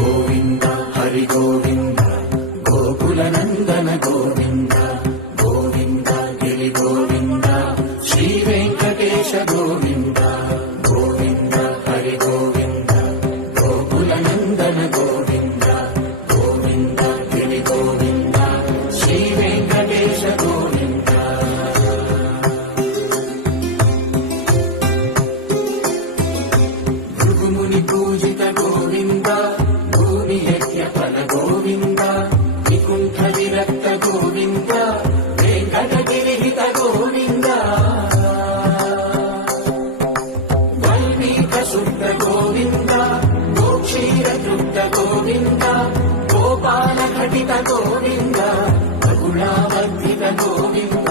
గోవింద హరి గోవింద గోకుల నందన గోవింద గోవింద గిరి గోవింద శ్రీ వెంకటేశ గోవింద గోవింద హరి గోవింద గోకుల నందన గోవింద గోవింద గిరి గోవింద శ్రీ వెంకటేశ గోవింద. భృగుముని పూజిత గోవింద భూమి యజ్ఞ ఫల గోవింద వికుంఠ విరక్త గోవింద వెంకటగిరిహిత గోవింద వల్మీక శుద్ధ గోవింద గోక్షీర తృప్త గోవింద గోపాల ఘటిత గోవింద బహుళావర్ధిత గోవింద